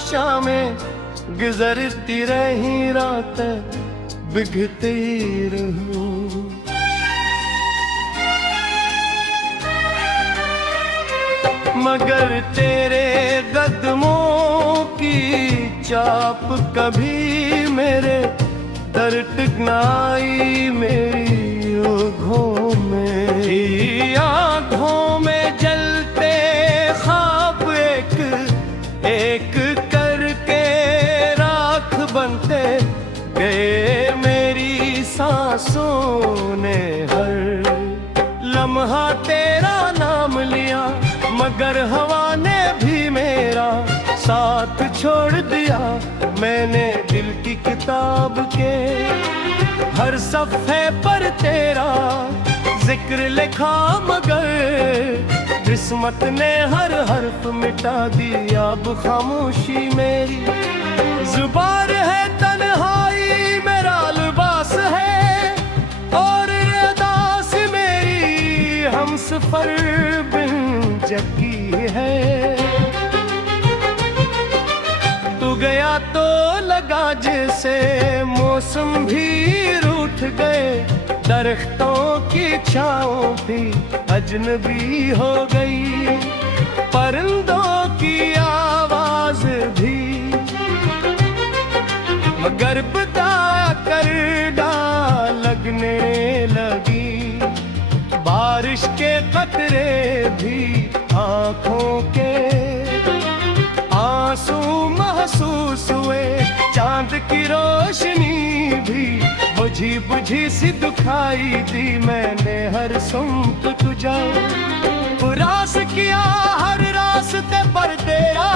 शामें गुजरती रही रातें बिगती रहूं। मगर तेरे कदमों की चाप कभी मेरे दर टिकनाई मेरी आँखों में। आँखों में जलते ख्वाब एक एक करके राख बनते गए मेरी सांसों ने। हर लम्हा तेरा नाम लिया मगर हवा ने भी मेरा साथ छोड़ दिया। मैंने दिल की किताब के हर सफ़े पर तेरा जिक्र लिखा मगर किस्मत ने हर हर्फ मिटा दिया। अब खामोशी मेरी जुबान है, तन्हाई मेरा लिबास है और अरदास मेरी हमसफर बिन जकी है। तू गया तो लगा जैसे मौसम भी रूठ गए, दरख्तों की छाँव भी अजनबी हो गई, परिंदों की आवाज भी। मगर बता कर डाल लगने लगी, बारिश के कतरे भी आँखों के आंसू महसूस हुए। चांद की रोशनी भी बुझी बुझी सी दुखाई दी। मैंने हर सुम्त तुझा उरास किया, हर रास्ते पर तेरा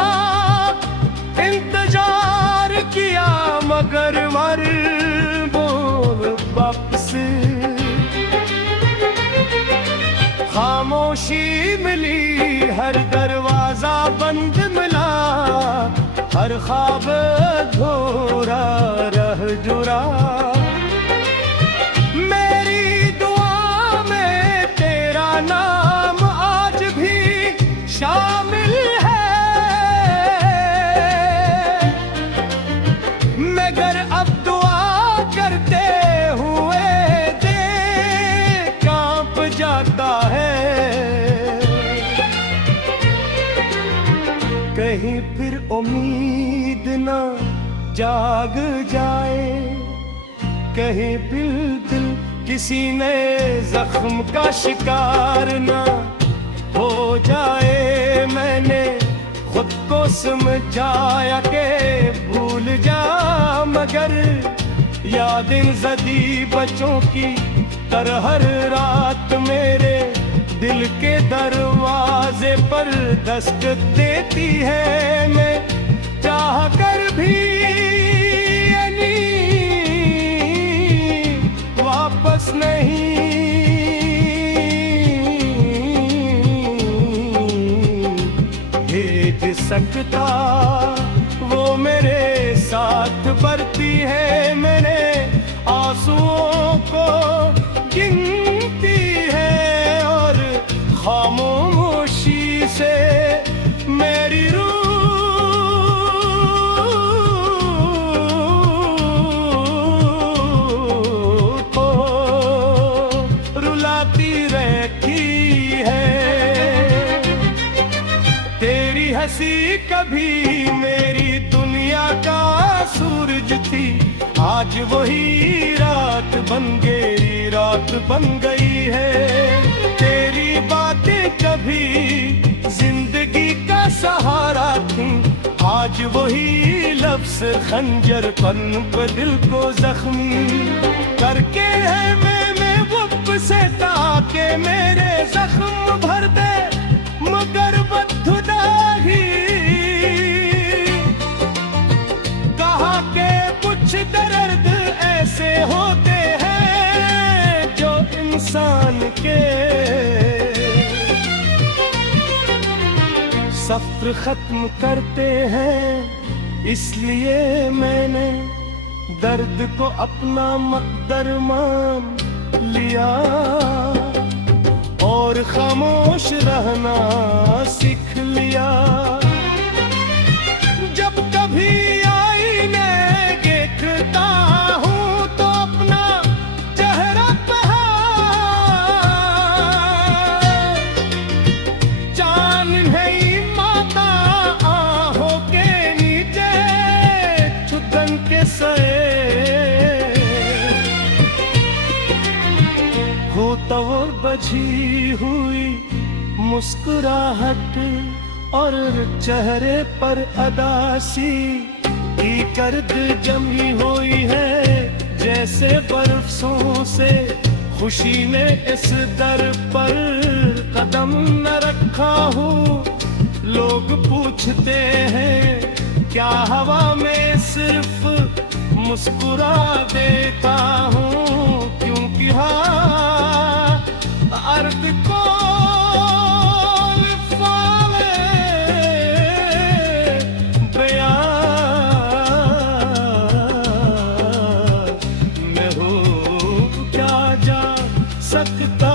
इंतजार किया मगर मर बोल वापस। खामोशी मिली, हर दरवाजा बंद मिला, हर ख्वाब अधूरा रह जुड़ा। मेरी दुआ में तेरा नाम आज भी शामिल है, मगर अब दुआ करते हुए दिल कांप जाता है। कहीं फिर उम्मीद ना जाग जाए, कहीं दिल किसी नए जख्म का शिकार ना हो जाए। मैंने खुद को समझाया के भूल जा, मगर यादें ज़दी बच्चों की तरह हर रात मेरे दिल के दरवाजे पर दस्तक देती है। मैं चाह कर भी वापस नहीं भेज सकता। वो मेरे साथ बढ़ती है, मैंने आंसुओं को गिनती है और खामोशी से मेरी रूह को रुलाती रहती है। तेरी हंसी कभी मेरी दुनिया का सूरज थी, आज वही रात बन गई, रात बन गई है। तेरी बातें कभी जिंदगी का सहारा थी, आज वही लफ्ज़ खंजर पन पे दिल को जख्मी करके है। मैं वक्त से ताके मेरे जख्म भर दे, मगर बदखुदा ही कहा के कुछ दर्द ऐसे होते हैं जो इंसान के सफ़र खत्म करते हैं। इसलिए मैंने दर्द को अपना मक़दर मान लिया और खामोश रहना सीख लिया। जब तो वो बझी हुई मुस्कुराहट और चेहरे पर अदासी की गर्द जमी हुई है, जैसे बरसों से खुशी ने इस दर पर कदम न रखा हो। लोग पूछते हैं क्या हवा में सिर्फ मुस्कुरा देता हूँ, क्योंकि हाँ अर्थ को लिफाफे बयां में हो क्या जा सकता।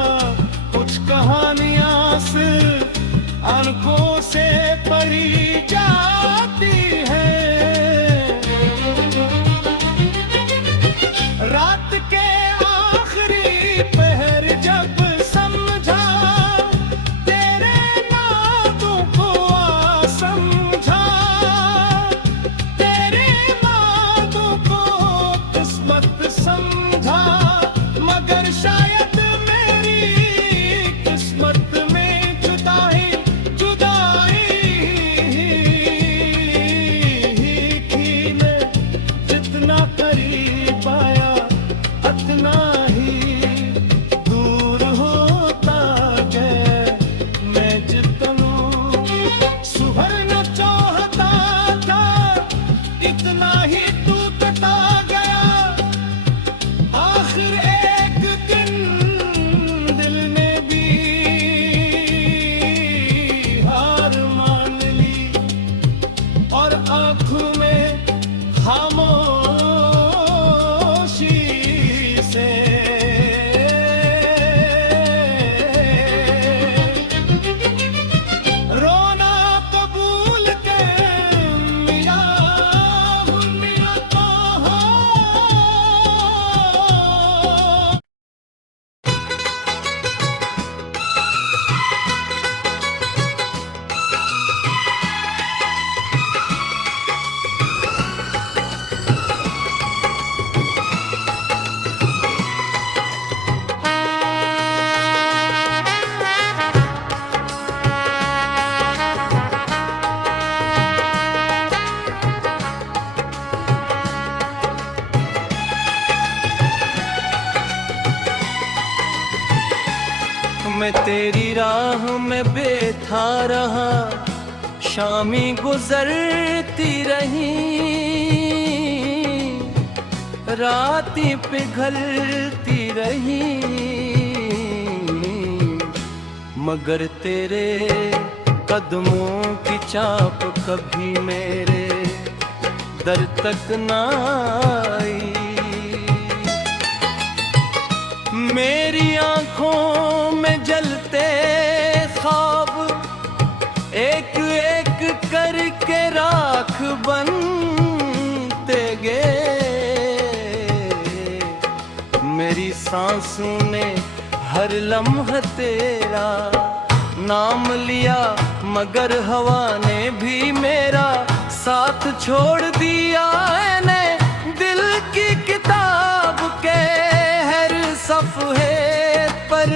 कुछ कहानियां से आंखों से पढ़ी जाती है। रात के आखिरी पहर जब समझा तेरे नादों को समझा, तेरे नादों को किस्मत समझा, मगर शायद मेरी किस्मत में जुदाई की ने जितना करीब आया इतना ही दूर होता गया। मैं जितना सुभरना चाहता था इतना ही टूटता गया। आखिर एक दिन दिल ने भी हार मान ली और आंखों में खामोशी से रोना कबूल के मिया तो हो। मैं तेरी राह में बैठा रहा, शामी गुजरती रही, राती पिघलती रही, मगर तेरे कदमों की चाप कभी मेरे दर तक ना आई। मेरी आंखों में जलते ख्वाब एक एक करके राख बनते गए। मेरी सांसों ने हर लम्हा तेरा नाम लिया, मगर हवा ने भी मेरा साथ छोड़ दिया। ने दिल की किताब के हर सफ़े पर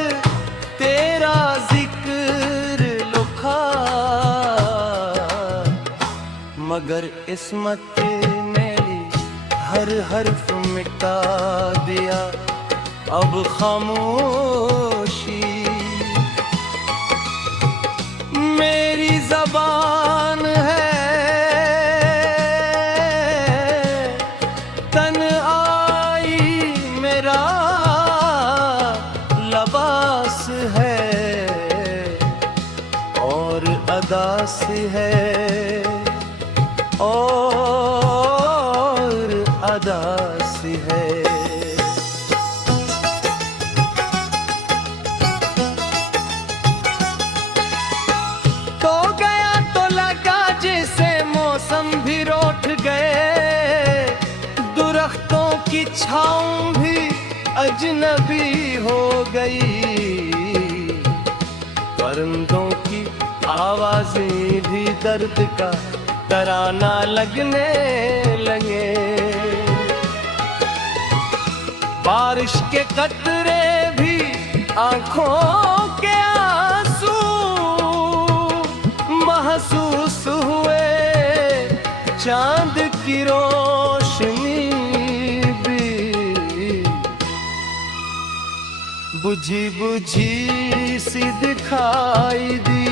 तेरा जिक्र लिखा, मगर इस्मत ने हर हर्फ मिटा दिया। अब खामोशी मेरी ज़बान है, तन्हाई मेरा लबास है और अदास है और अदास है। तो गया तो लगा जैसे मौसम भी रोठ गए, दुरख्तों की छाँव भी अजनबी हो गई, परिंदों की आवाजें भी दर्द का तराना लगने लगे। बारिश के कतरे भी आंखों के आंसू महसूस हुए, चांद की रोशनी भी बुझी बुझी सी दिखाई दी।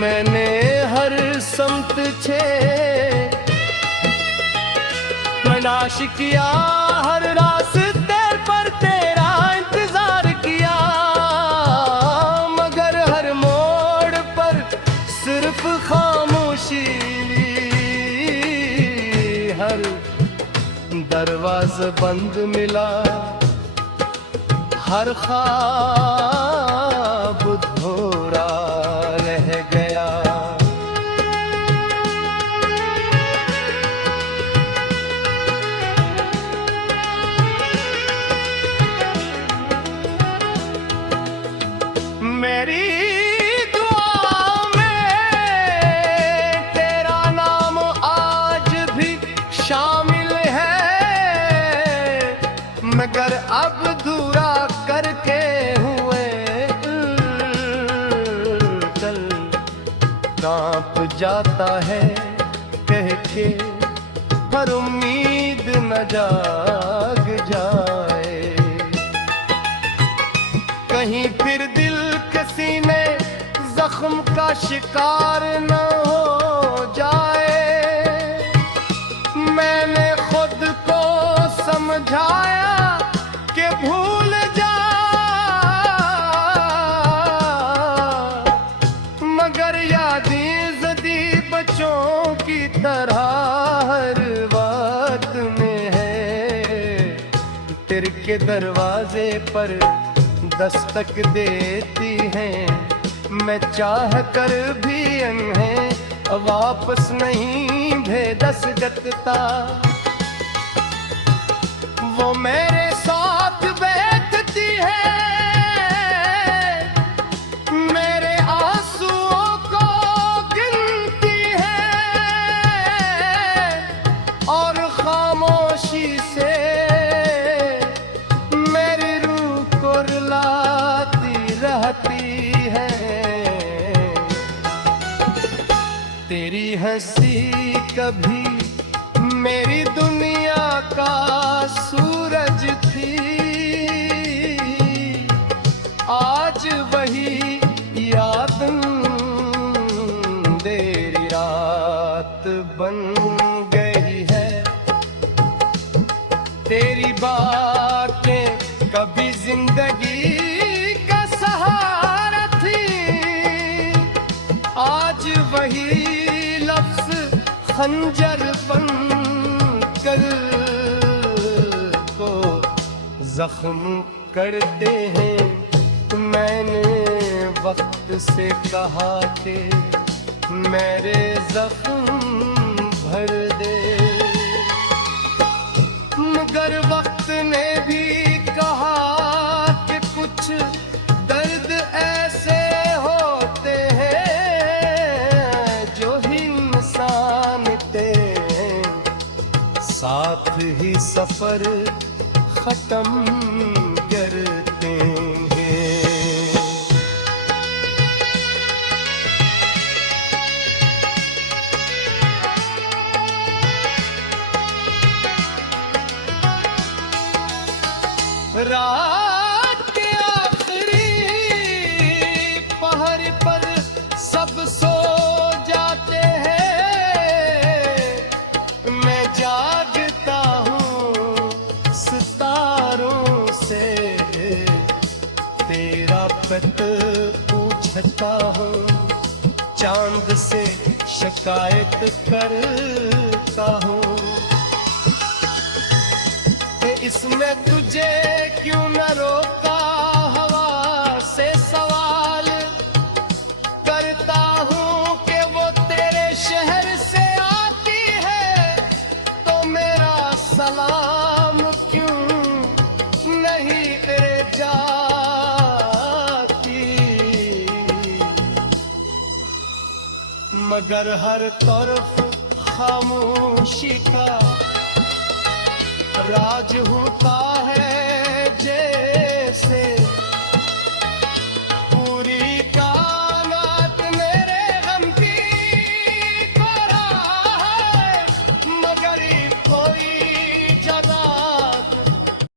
मैंने हर समत छे तलाश किया, हर रास्ते पर तेरा इंतजार किया, मगर हर मोड़ पर सिर्फ खामोशी। हर दरवाज़ा बंद मिला, हर ख्वाब अधूरा रह गया। मेरी दुआ में तेरा नाम आज भी शामिल है, मगर अब दूरा करके हुए चल कांप जाता है कह के, पर उम्मीद न जाग जाए। कहीं फिर दिल के सीने जख्म का शिकार न हो जाए। मैंने खुद को समझाया कि भूल जा, मगर यादें जदी बच्चों की तरह हर बात में है। तेरे के दरवाजे पर दस्तक देती हैं, मैं चाह कर भी इन्हें वापस नहीं भेज सकता। वो मेरे साथ बैठती है, मेरे आंसुओं को गिनती है, और खामोशी से मेरी रूह को रुलाती रहती है। तेरी हंसी कभी मेरी दुनिया का सूरज थी, आज वही याद अंधेरी रात बन गई है। तेरी बातें कभी जिंदगी का सहारा थी, आज वही लफ्ज खंजर बन कर को जख्म करते हैं। मैंने वक्त से कहा कि मेरे जख्म भर दे, मगर वक्त ने भी कहा कि कुछ दर्द ऐसे होते हैं जो ही इंसान तेरे साथ ही सफर खत्म करते हैं। रात के आखिरी पहर पर सब सो जाते हैं, मैं जागता हूँ सितारों से, तेरा पत पूछता हूँ, चांद से शिकायत करता हूँ। इसमें तुझे क्यों न रोका, हवा से सवाल करता हूँ कि वो तेरे शहर से आती है, तो मेरा सलाम क्यों नहीं तेरे जाती। मगर हर तरफ खामोशी का राज होता